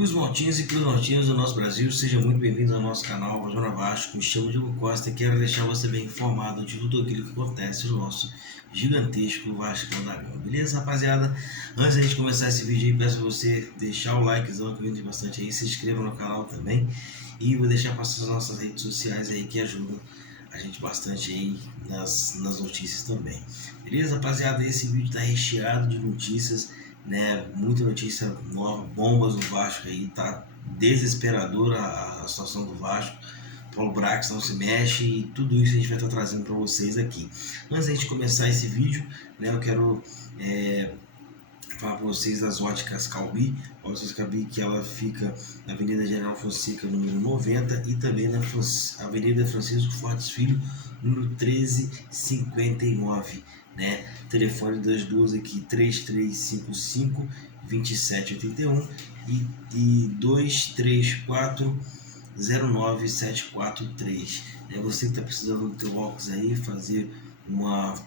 Cruz Maltins e Cruz Maltins do nosso Brasil, sejam muito bem-vindos ao nosso canal Zona Vasco. Me chamo Diego Costa e quero deixar você bem informado de tudo aquilo que acontece no nosso gigantesco Vasco da Gama. Beleza, rapaziada? Antes de a gente começar esse vídeo aí, peço a você deixar o likezão, que vende bastante aí, se inscreva no canal também e vou deixar passar as nossas redes sociais aí que ajudam a gente bastante aí nas notícias também. Beleza, rapaziada? Esse vídeo está recheado de notícias, né? Muita notícia nova, bombas do Vasco aí, tá desesperadora a situação do Vasco. Paulo Brax não se mexe e tudo isso a gente vai estar trazendo para vocês aqui. Antes da gente começar esse vídeo, né, eu quero falar para vocês das óticas Calbi. Óticas Calbi, que ela fica na Avenida General Fonseca, número 90, e também na Avenida Francisco Fortes Filho, número 1359, né? Telefone das duas aqui, 3355 2781 e 234 09743. É você que está precisando do teu óculos aí,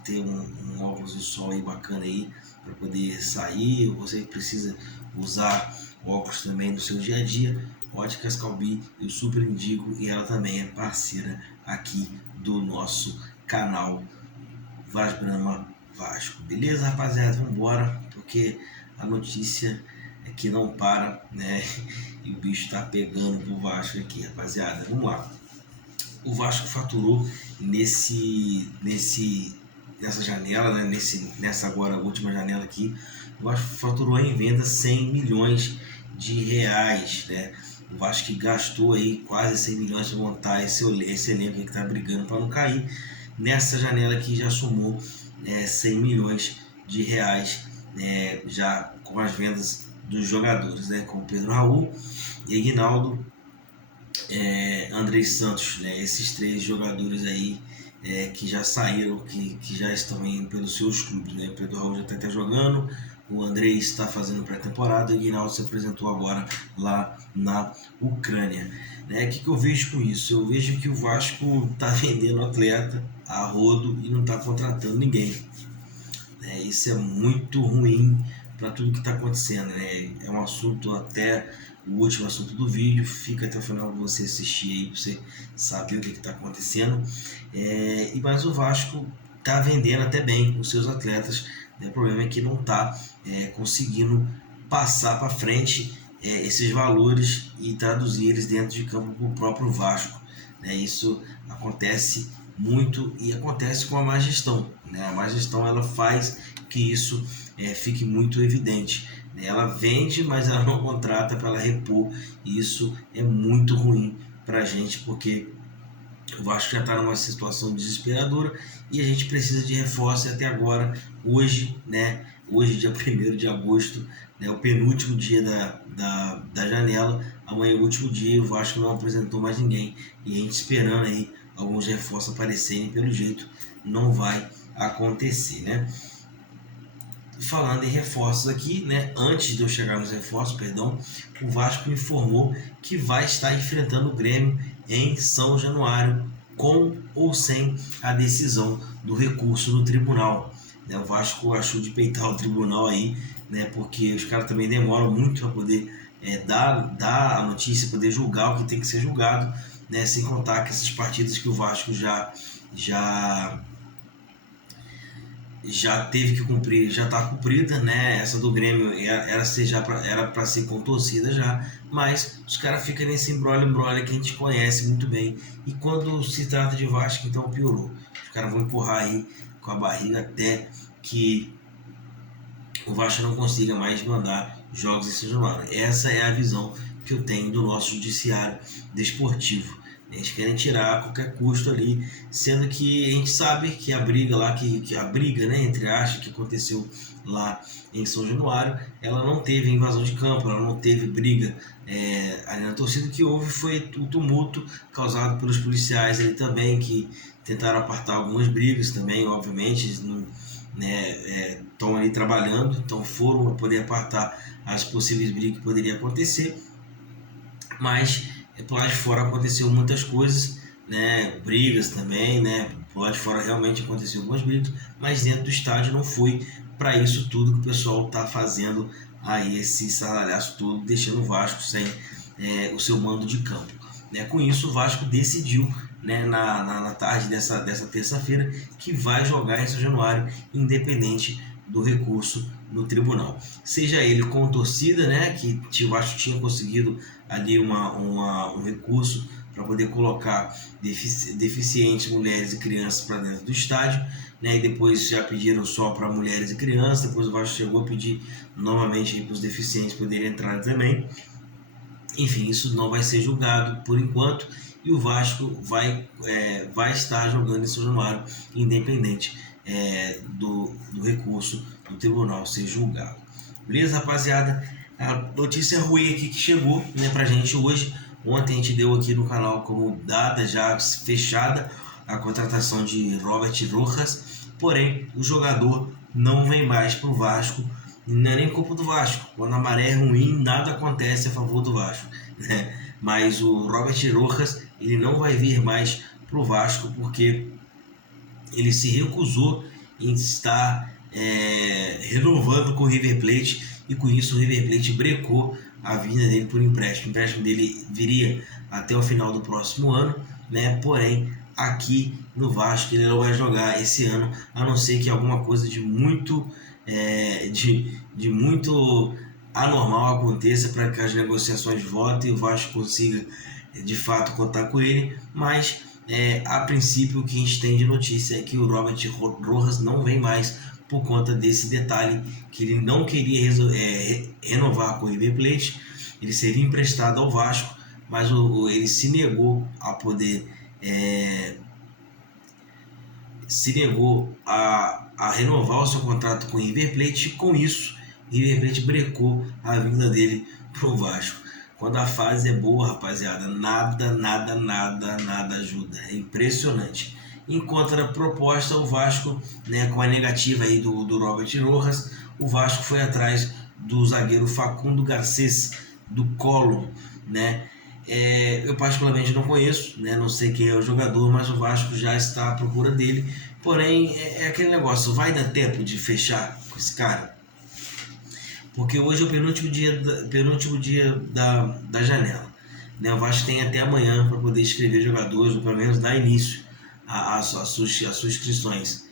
ter um óculos de sol aí bacana aí para poder sair, ou você que precisa usar óculos também no seu dia a dia. Óticas Calbi, eu super indico, e ela também é parceira aqui do nosso canal Vasbrama Vasco. Beleza, rapaziada? Vamos embora, porque a notícia é que não para, né? E o bicho tá pegando pro Vasco aqui, rapaziada. Vamos lá. O Vasco faturou nessa janela, né? Nessa agora última janela aqui, o Vasco faturou em venda 100 milhões de reais, né? O Vasco que gastou aí quase 100 milhões para montar esse elenco que tá brigando para não cair. Nessa janela aqui já somou 100 milhões de reais, já com as vendas dos jogadores, né? Como Pedro Raul e Aguinaldo, Andrei Santos, né? Esses três jogadores aí que já saíram, que já estão indo pelos seus clubes, né? O Pedro Raul já está até jogando, o Andrei está fazendo pré-temporada e o Aguinaldo se apresentou agora lá na Ucrânia. O que eu vejo com isso? Eu vejo que o Vasco está vendendo atleta a rodo e não está contratando ninguém. Isso é muito ruim para tudo que está acontecendo, né? É um assunto, até o último assunto do vídeo, fica até o final para você assistir aí, para você saber o que está acontecendo. Mas o Vasco está vendendo até bem os seus atletas, né? O problema é que não está conseguindo passar para frente esses valores e traduzir eles dentro de campo para o próprio Vasco, né? Isso acontece muito e acontece com a má gestão, né? A má gestão, ela faz que isso fique muito evidente, né? Ela vende, mas ela não contrata para ela repor, e isso é muito ruim para a gente, porque o Vasco já está numa situação desesperadora e a gente precisa de reforço. Até agora, hoje, né? Hoje, dia 1º de agosto, né, o penúltimo dia da janela. Amanhã é o último dia e o Vasco não apresentou mais ninguém. E a gente esperando aí alguns reforços aparecerem, pelo jeito não vai acontecer, né? Falando em reforços aqui, né? Antes de eu chegar nos reforços, perdão, o Vasco informou que vai estar enfrentando o Grêmio em São Januário, com ou sem a decisão do recurso no tribunal. O Vasco achou de peitar o tribunal aí, né? Porque os caras também demoram muito para poder dar a notícia, poder julgar o que tem que ser julgado, né? Sem contar que essas partidas que o Vasco já teve que cumprir, já está cumprida, né? Essa do Grêmio era para ser contorcida já, mas os caras ficam nesse embrolho que a gente conhece muito bem, e quando se trata de Vasco, então piorou. Os caras vão empurrar aí com a barriga até que o Vasco não consiga mais mandar jogos em São Januário. Essa é a visão que eu tenho do nosso judiciário desportivo. Eles querem tirar a qualquer custo ali, sendo que a gente sabe que a briga lá, que a briga, né, entre aspas, que aconteceu lá em São Januário, ela não teve invasão de campo, ela não teve briga ali na torcida. O que houve foi o tumulto causado pelos policiais ali também, que tentaram apartar algumas brigas também, obviamente, estão ali trabalhando, então foram para poder apartar as possíveis brigas que poderiam acontecer, mas por lá de fora aconteceu muitas coisas, né? Brigas também, né? Por lá de fora realmente aconteceu algumas brigas, mas dentro do estádio não foi para isso tudo que o pessoal está fazendo aí, esse salariaço todo, deixando o Vasco sem o seu mando de campo. Né? Com isso, o Vasco decidiu, né, na tarde dessa terça-feira, que vai jogar em São Januário, independente do recurso no tribunal. Seja ele com torcida, né, que o Vasco tinha conseguido ali um recurso para poder colocar deficientes, mulheres e crianças para dentro do estádio, né, e depois já pediram só para mulheres e crianças, depois o Vasco chegou a pedir novamente para os deficientes poderem entrar também. Enfim, isso não vai ser julgado por enquanto e o Vasco vai estar jogando em São Januário, independente do recurso do tribunal ser julgado. Beleza, rapaziada? A notícia ruim aqui que chegou, né, pra gente hoje. Ontem a gente deu aqui no canal como dada já fechada a contratação de Robert Rojas, porém o jogador não vem mais para o Vasco. Não é nem culpa do Vasco, quando a maré é ruim nada acontece a favor do Vasco, né? Mas o Robert Rojas ele não vai vir mais para o Vasco porque ele se recusou em estar renovando com o River Plate e com isso o River Plate brecou a vinda dele por empréstimo. O empréstimo dele viria até o final do próximo ano, né? Porém, aqui no Vasco ele não vai jogar esse ano, a não ser que alguma coisa de muito muito anormal aconteça para que as negociações voltem e o Vasco consiga de fato contar com ele, mas a princípio o que a gente tem de notícia é que o Robert Rojas não vem mais por conta desse detalhe, que ele não queria renovar com o River Plate, ele seria emprestado ao Vasco, mas ele se negou a poder a renovar o seu contrato com o River Plate, e com isso o River Plate brecou a vinda dele pro Vasco. Quando a fase é boa, rapaziada, nada ajuda, é impressionante. Em contraproposta, o Vasco, né, com a negativa aí do Robert Rojas, o Vasco foi atrás do zagueiro Facundo Garcês, do Colo, né? Eu particularmente não conheço, né? Não sei quem é o jogador, mas o Vasco já está à procura dele. Porém, é aquele negócio, vai dar tempo de fechar com esse cara? Porque hoje é o penúltimo dia da janela, né? O Vasco tem até amanhã para poder escrever jogadores, ou pelo menos dar início às suas inscrições.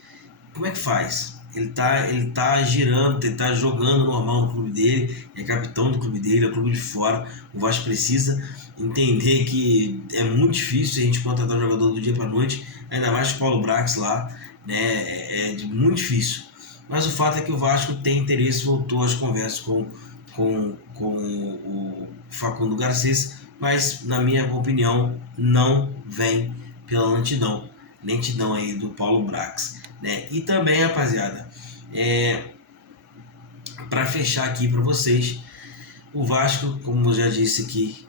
Como é que faz? Ele tá girando, ele tá jogando normal no clube dele, é capitão do clube dele, é o clube de fora. O Vasco precisa entender que é muito difícil a gente contratar um jogador do dia para noite, ainda mais com o Paulo Brax lá, né? Muito difícil. Mas o fato é que o Vasco tem interesse, voltou às conversas com o Facundo Garcês, mas na minha opinião não vem pela lentidão aí do Paulo Brax, né? E também, rapaziada, para fechar aqui para vocês, o Vasco, como eu já disse aqui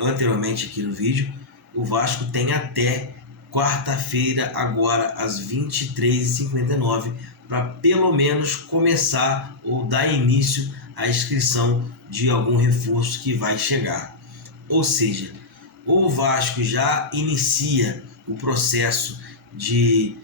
anteriormente aqui no vídeo, o Vasco tem até quarta-feira, agora às 23h59, para pelo menos começar ou dar início à inscrição de algum reforço que vai chegar. Ou seja, o Vasco já inicia o processo de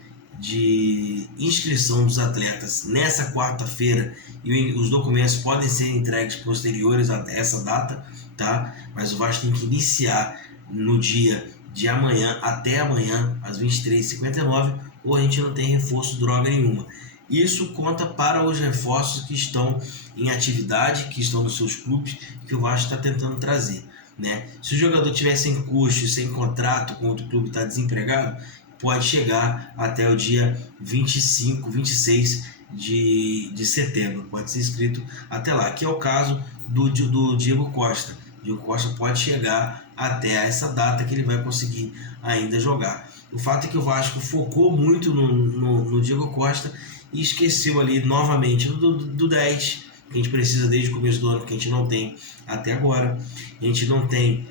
inscrição dos atletas nessa quarta-feira e os documentos podem ser entregues posteriores a essa data, tá? Mas o Vasco tem que iniciar no dia de amanhã até amanhã às 23h59 ou a gente não tem reforço droga nenhuma. Isso conta para os reforços que estão em atividade, que estão nos seus clubes, que o Vasco está tentando trazer, né? Se o jogador tiver sem custo, sem contrato com outro clube, está desempregado, pode chegar até o dia 25, 26 de setembro, pode ser inscrito até lá, que é o caso do Diego Costa. O Diego Costa pode chegar até essa data que ele vai conseguir ainda jogar. O fato é que o Vasco focou muito no Diego Costa e esqueceu ali novamente do 10, que a gente precisa desde o começo do ano, que a gente não tem até agora. A gente não tem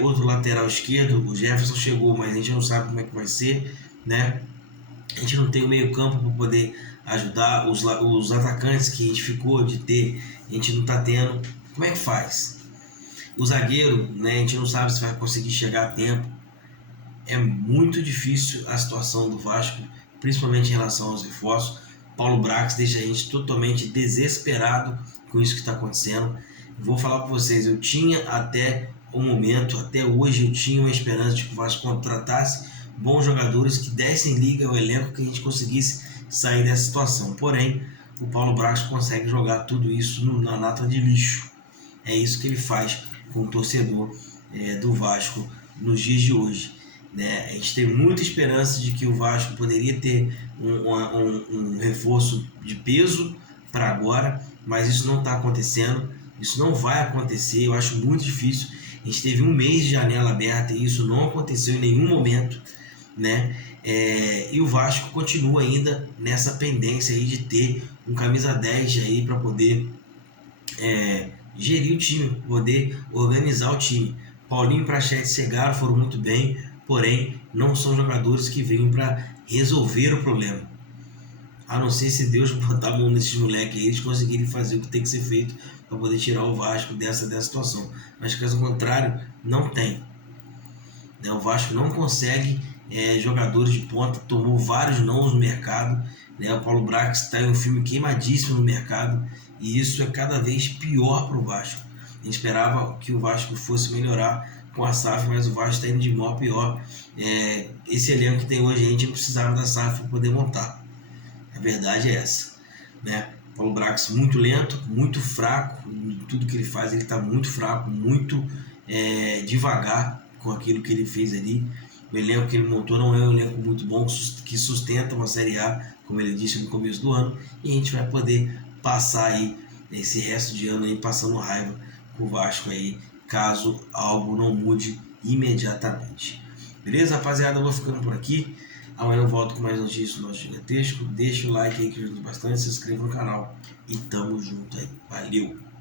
outro lateral esquerdo, o Jefferson chegou, mas a gente não sabe como é que vai ser, né? A gente não tem o meio campo para poder ajudar os atacantes que a gente ficou de ter, a gente não está tendo. Como é que faz? O zagueiro, né, a gente não sabe se vai conseguir chegar a tempo. É muito difícil a situação do Vasco principalmente em relação aos reforços. Paulo Brax deixa a gente totalmente desesperado com isso que está acontecendo. Vou falar para vocês, eu tinha até o momento, até hoje, eu tinha uma esperança de que o Vasco contratasse bons jogadores que dessem liga ao elenco, que a gente conseguisse sair dessa situação. Porém, o Paulo Brax consegue jogar tudo isso na lata de lixo. É isso que ele faz com o torcedor do Vasco nos dias de hoje. Né? A gente tem muita esperança de que o Vasco poderia ter um reforço de peso para agora, mas isso não está acontecendo, isso não vai acontecer, eu acho muito difícil. A gente teve um mês de janela aberta e isso não aconteceu em nenhum momento, né? E o Vasco continua ainda nessa pendência aí de ter um camisa 10 aí para poder gerir o time, poder organizar o time. Paulinho e Praxedes chegaram, foram muito bem, porém não são jogadores que vêm para resolver o problema. A não ser se Deus botar a mão nesses moleques aí, eles conseguirem fazer o que tem que ser feito para poder tirar o Vasco dessa situação. Mas caso contrário, não tem. O Vasco não consegue jogadores de ponta, tomou vários nãos no mercado. O Paulo Brax está em um filme queimadíssimo no mercado e isso é cada vez pior para o Vasco. A gente esperava que o Vasco fosse melhorar com a SAF, mas o Vasco está indo de mal a pior. Esse elenco que tem hoje, a gente não precisava da SAF para poder montar. A verdade é essa. Paulo Brax muito lento, muito fraco, em tudo que ele faz ele está muito fraco, muito devagar com aquilo que ele fez ali. O elenco que ele montou não é um elenco muito bom, que sustenta uma Série A, como ele disse no começo do ano, e a gente vai poder passar aí esse resto de ano aí passando raiva com o Vasco aí, caso algo não mude imediatamente. Beleza, rapaziada? Eu vou ficando por aqui. Amanhã eu volto com mais notícias do nosso Gigantesco. Deixa o like aí que ajuda bastante, se inscreva no canal e tamo junto aí. Valeu!